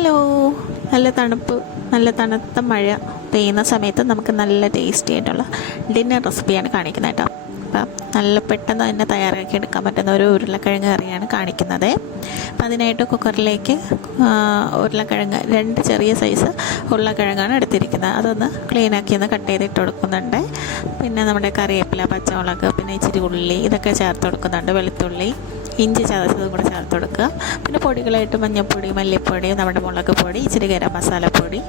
Hello. നല്ല തണുപ്പ് നല്ല തണുത്ത മഴ പെയ്യുന്ന സമയത്ത് നമുക്ക് നല്ല ടേസ്റ്റി ആയിട്ടുള്ള ഡിന്നർ റെസിപ്പിയാണ് കാണിക്കുന്നത് കേട്ടോ. അപ്പം നല്ല പെട്ടെന്ന് തന്നെ തയ്യാറാക്കി എടുക്കാൻ പറ്റുന്ന ഒരു ഉരുളക്കിഴങ്ങ് കറിയാണ് കാണിക്കുന്നത്. അപ്പം അതിനായിട്ട് കുക്കറിലേക്ക് ഉരുളക്കിഴങ്ങ് രണ്ട് ചെറിയ സൈസ് ഉരുളക്കിഴങ്ങാണ് എടുത്തിരിക്കുന്നത്. അതൊന്ന് ക്ലീൻ ആക്കി ഒന്ന് കട്ട് ചെയ്തിട്ട് കൊടുക്കുന്നുണ്ട്. പിന്നെ നമ്മുടെ കറിവേപ്പില പച്ചമുളക് പിന്നെ ഇച്ചിരി ഉള്ളി ഇതൊക്കെ ചേർത്ത് കൊടുക്കുന്നുണ്ട് വെളുത്തുള്ളി. ഇഞ്ചി ചതച്ചതും കൂടെ ചേർത്ത് കൊടുക്കുക. പിന്നെ പൊടികളായിട്ട് മഞ്ഞൾപ്പൊടി മല്ലിപ്പൊടി നമ്മുടെ മുളക് പൊടി ഇച്ചിരി ഗരം മസാലപ്പൊടി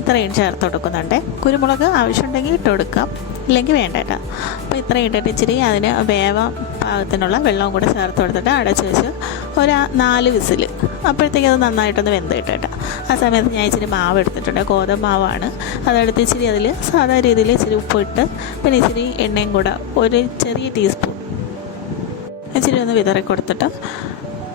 ഇത്രയും ചേർത്ത് കൊടുക്കുന്നുണ്ട്. കുരുമുളക് ആവശ്യമുണ്ടെങ്കിൽ ഇട്ട് കൊടുക്കാം. ഇല്ലെങ്കിൽ വേണ്ട കേട്ടോ. അപ്പോൾ ഇത്രയും ഇട്ടിട്ട് ഇച്ചിരി അതിന് വേവം പാകത്തിനുള്ള വെള്ളവും കൂടെ ചേർത്ത് കൊടുത്തിട്ട് അടച്ച് വെച്ച് ഒരു നാല് വിസിൽ. അപ്പോഴത്തേക്ക് അത് നന്നായിട്ടൊന്ന് വെന്ത് കിട്ടും ആ സമയത്ത് ഞാൻ ഇച്ചിരി മാവ് എടുത്തിട്ടുണ്ട്. ഗോതമ്പ് മാവാണ്. അതെടുത്ത് ഇച്ചിരി അതിൽ സാധാരണ രീതിയിൽ ഇച്ചിരി ഉപ്പിട്ട് പിന്നെ ഇച്ചിരി എണ്ണയും കൂടെ ഒരു ചെറിയ ടീസ്പൂൺ ഒന്ന് വിതറി കൊടുത്തിട്ട്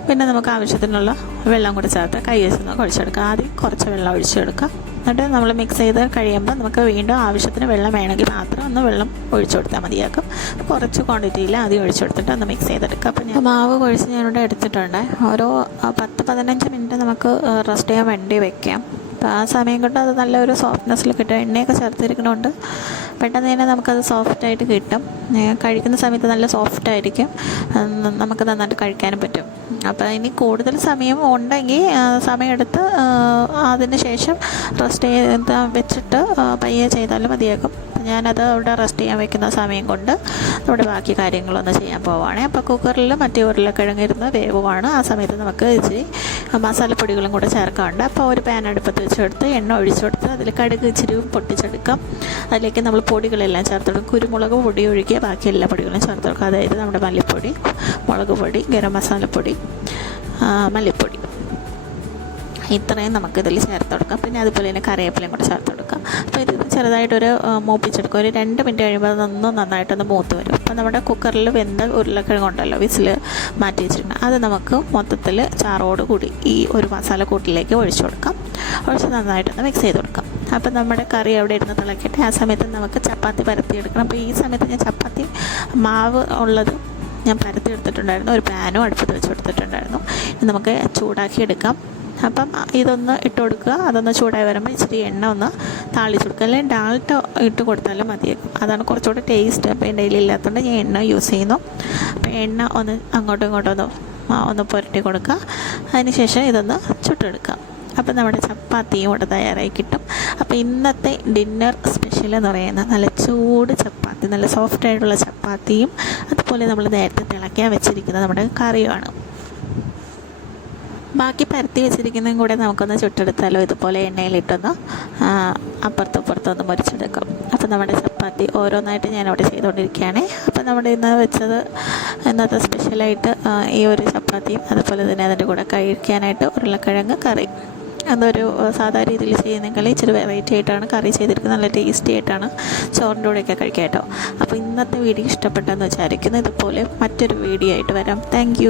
പിന്നെ നമുക്ക് ആവശ്യത്തിനുള്ള വെള്ളം കൂടി ചേർത്ത് കൈ വെച്ചൊന്ന് ആദ്യം കുറച്ച് വെള്ളം ഒഴിച്ചെടുക്കുക. എന്നിട്ട് നമ്മൾ മിക്സ് ചെയ്ത് കഴിയുമ്പോൾ നമുക്ക് വീണ്ടും ആവശ്യത്തിന് വെള്ളം വേണമെങ്കിൽ മാത്രം ഒന്ന് വെള്ളം ഒഴിച്ചു കൊടുത്താൽ മതിയാക്കും. കുറച്ച് ക്വാണ്ടിറ്റിയിൽ ആദ്യം ഒഴിച്ചു കൊടുത്തിട്ട് ഒന്ന് മിക്സ് ചെയ്തെടുക്കുക. അപ്പം ഞാൻ മാവ് കുഴിച്ച് ഞാനിവിടെ എടുത്തിട്ടുണ്ട്. ഓരോ പത്ത് പതിനഞ്ച് മിനിറ്റ് നമുക്ക് റെസ്റ്റ് ചെയ്യാൻ വേണ്ടി വെക്കാം. അപ്പോൾ ആ സമയം കൊണ്ട് അത് നല്ലൊരു സോഫ്റ്റ്നെസ്സിൽ കിട്ടും. എണ്ണയൊക്കെ ചേർത്തിരിക്കണോണ്ട് പെട്ടെന്ന് തന്നെ നമുക്കത് സോഫ്റ്റായിട്ട് കിട്ടും. കഴിക്കുന്ന സമയത്ത് നല്ല സോഫ്റ്റ് ആയിരിക്കും. നമുക്ക് നന്നായിട്ട് കഴിക്കാനും പറ്റും. അപ്പോൾ ഇനി കൂടുതൽ സമയം ഉണ്ടെങ്കിൽ സമയമെടുത്ത് അതിന് ശേഷം റെസ്റ്റ് ചെയ്ത് വെച്ചിട്ട് പയ്യെ ചെയ്താലും മതിയാകും. ഞാനത് അവിടെ റെസ്റ്റ് ചെയ്യാൻ വെക്കുന്ന സമയം കൊണ്ട് നമ്മുടെ ബാക്കി കാര്യങ്ങളൊന്ന് ചെയ്യാൻ പോവുകയാണെ അപ്പോൾ കുക്കറിൽ മറ്റേ ഉരുളക്കിഴങ്ങ് ഇരുന്ന് വേവുവാണ്. ആ സമയത്ത് നമുക്ക് ഇച്ചിരി മസാലപ്പൊടികളും കൂടെ ചേർക്കാറുണ്ട് അപ്പോൾ ഒരു പാൻ അടുപ്പത്ത് വെച്ചെടുത്ത് എണ്ണ ഒഴിച്ചെടുത്ത് അതിൽ കടുക് ഇച്ചിരി പൊട്ടിച്ചെടുക്കാം. അതിലേക്ക് നമ്മൾ പൊടികളെല്ലാം ചേർത്തെടുക്കും. കുരുമുളക് പൊടി ഒഴിക്കുക ബാക്കി എല്ലാ പൊടികളും ചേർത്തെടുക്കുക അതായത് നമ്മുടെ മല്ലിപ്പൊടി മുളക് പൊടി ഗരം മസാലപ്പൊടി മല്ലിപ്പൊടി. ഇത്രയും നമുക്കിതിൽ ചേർത്ത് കൊടുക്കാം. പിന്നെ അതുപോലെ തന്നെ കറിവേപ്പിലയും കൂടെ ചേർത്ത് കൊടുക്കാം. അപ്പോൾ ഇത് ചെറുതായിട്ടൊരു മൂപ്പിച്ചെടുക്കുക ഒരു രണ്ട് മിനിറ്റ് കഴിയുമ്പോൾ അതൊന്നും നന്നായിട്ടൊന്ന് മൂത്ത് വരും. അപ്പോൾ നമ്മുടെ കുക്കറിൽ വെന്ത ഉരുളക്കിഴങ്ങ് ഉണ്ടല്ലോ വിസിൽ മാറ്റി വെച്ചിട്ടുണ്ട്. അത് നമുക്ക് മൊത്തത്തിൽ ചാറോട് കൂടി ഈ ഒരു മസാല കൂട്ടിലേക്ക് ഒഴിച്ചു കൊടുക്കാം. ഒഴിച്ച് നന്നായിട്ടൊന്ന് മിക്സ് ചെയ്ത് കൊടുക്കാം. അപ്പം നമ്മുടെ കറി അവിടെ ഇരുന്ന് തിളക്കട്ടെ. ആ സമയത്ത് നമുക്ക് ചപ്പാത്തി പരത്തിയെടുക്കണം. അപ്പോൾ ഈ സമയത്ത് ഞാൻ ചപ്പാത്തി മാവ് ഉള്ളത് ഞാൻ പരത്തി എടുത്തിട്ടുണ്ടായിരുന്നു. ഒരു പാനും അടുപ്പത്ത് വെച്ച് കൊടുത്തിട്ടുണ്ടായിരുന്നു. നമുക്ക് ചൂടാക്കി എടുക്കാം. അപ്പം ഇതൊന്ന് ഇട്ട് കൊടുക്കുക. അതൊന്ന് ചൂടായി വരുമ്പോൾ ഇച്ചിരി എണ്ണ ഒന്ന് താളിച്ച് കൊടുക്കുക. അല്ലെങ്കിൽ ഡാൾട്ട ഇട്ട് കൊടുത്താലും മതിയാകും അതാണ് കുറച്ചുകൂടി ടേസ്റ്റ് അപ്പോൾ എന്റെ കയ്യിൽ ഇല്ലാത്തതുകൊണ്ട് ഞാൻ എണ്ണ യൂസ് ചെയ്യുന്നു. അപ്പോൾ എണ്ണ ഒന്ന് അങ്ങോട്ടും ഇങ്ങോട്ടും ഒന്ന് ഒന്ന് പുരട്ടി കൊടുക്കുക. അതിന് ശേഷം ഇതൊന്ന് ചുട്ടെടുക്കുക. അപ്പം നമ്മുടെ ചപ്പാത്തിയും ഇവിടെ തയ്യാറായി കിട്ടും. അപ്പോൾ ഇന്നത്തെ ഡിന്നർ സ്പെഷ്യൽ എന്ന് പറയുന്നത് നല്ല ചൂട് ചപ്പാത്തി നല്ല സോഫ്റ്റ് ആയിട്ടുള്ള ചപ്പാത്തിയും അതുപോലെ നമ്മൾ നേരത്തെ തിളയ്ക്കാൻ വെച്ചിരിക്കുന്ന നമ്മുടെ കറിയുമാണ്. ബാക്കി പരത്തി വെച്ചിരിക്കുന്നതും കൂടെ നമുക്കൊന്ന് ചുട്ടെടുത്താലോ? ഇതുപോലെ എണ്ണയിലിട്ടൊന്ന് അപ്പുറത്തും ഇപ്പുറത്തും ഒന്ന് മുരിച്ചെടുക്കാം അപ്പോൾ നമ്മുടെ ചപ്പാത്തി ഓരോന്നായിട്ട് ഞാനവിടെ ചെയ്തുകൊണ്ടിരിക്കുകയാണ്. അപ്പോൾ നമ്മുടെ ഇന്ന് വെച്ചത് ഇന്നത്തെ സ്പെഷ്യലായിട്ട് ഈ ഒരു ചപ്പാത്തിയും അതുപോലെ തന്നെ അതിന്റെ കൂടെ കഴിക്കാനായിട്ട് ഉരുളക്കിഴങ്ങ് കറി. അതൊരു സാധാരണ സാധാ രീതിയിൽ ചെയ്യുന്നെങ്കിൽ ഇച്ചിരി വെറൈറ്റി ആയിട്ടാണ് കറി ചെയ്തിരിക്കുന്നത്. നല്ല ടേസ്റ്റി ആയിട്ടാണ് ചോറിന്റെ കൂടെയൊക്കെ കഴിക്കാം കേട്ടോ. അപ്പോൾ ഇന്നത്തെ വീഡിയോ ഇഷ്ടപ്പെട്ടെന്ന് വിചാരിക്കുന്നു. ഇതുപോലെ മറ്റൊരു വീഡിയോ ആയിട്ട് വരാം. താങ്ക്